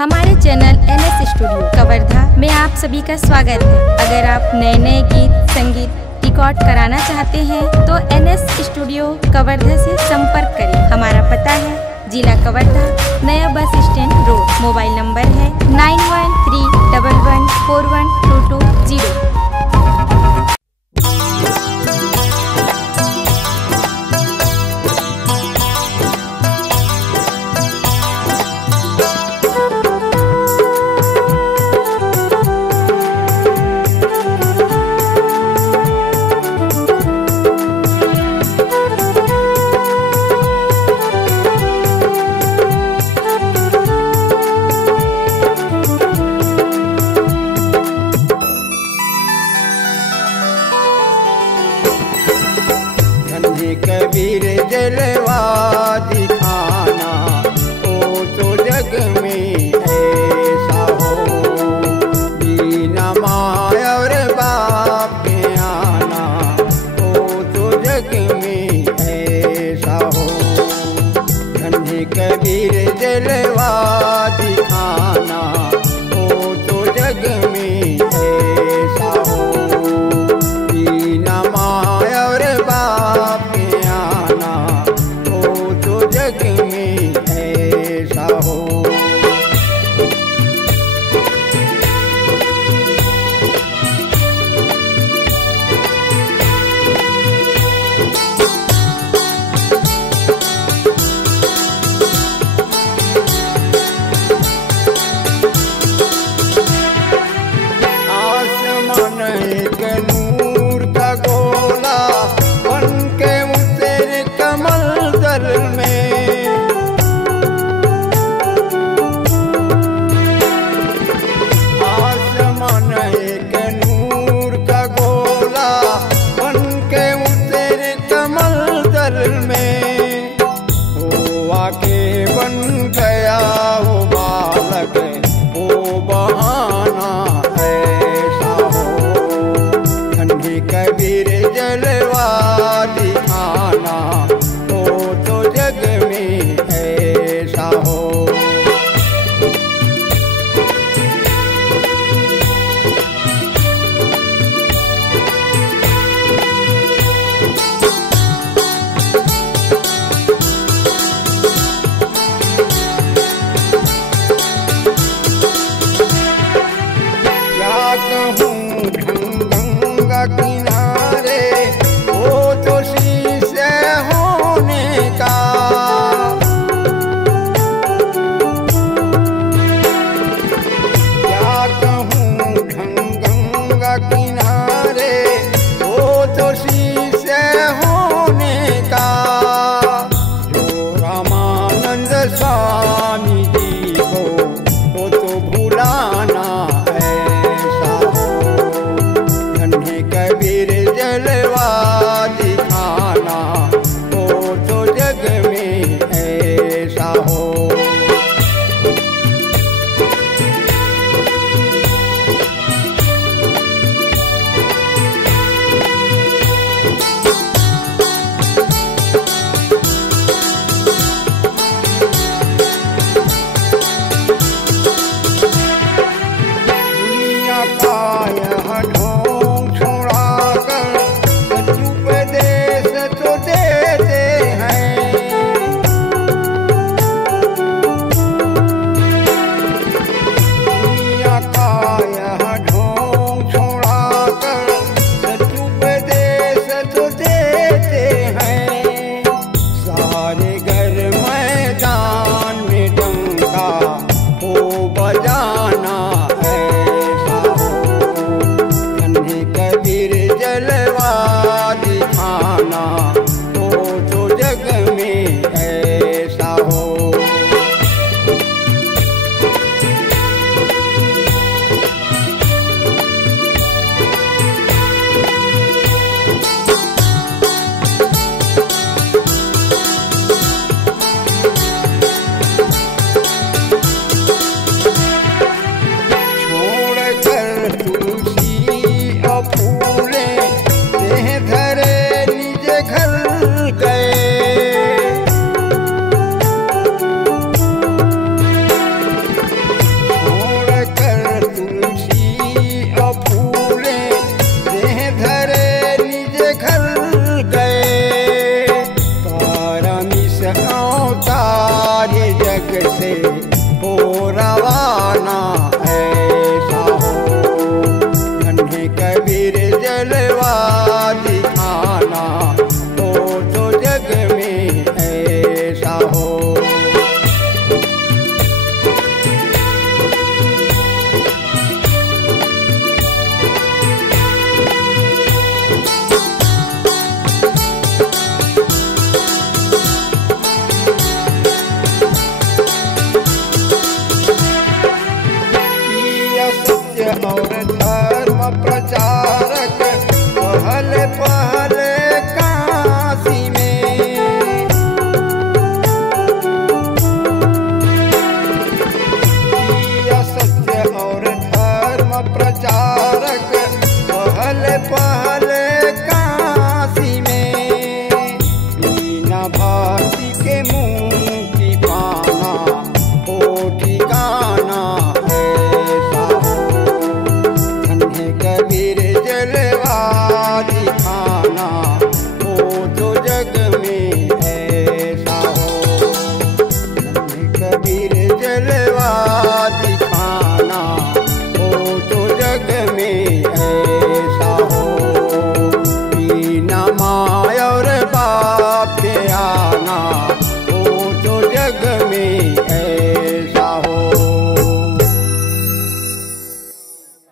हमारे channel NS studio Kawardha में आप सभी का स्वागत है। अगर आप नए नए गीत संगीत रिकॉर्ड कराना चाहते हैं तो NS स्टूडियो कवर्धा से संपर्क करें। हमारा पता है जिला कवर्धा, नया bus stand road. Mobile number है 9131141220। कबीर जलवा दिखाना ओ तो जग में ऐसा हो, बिना माँ और बाप के आना ओ तो जग में ऐसा हो। धन्य कबीर जलवा दिखाना ओ तो जग में ऐसा हो, बिना माँ और बाप के आना ओ तो जग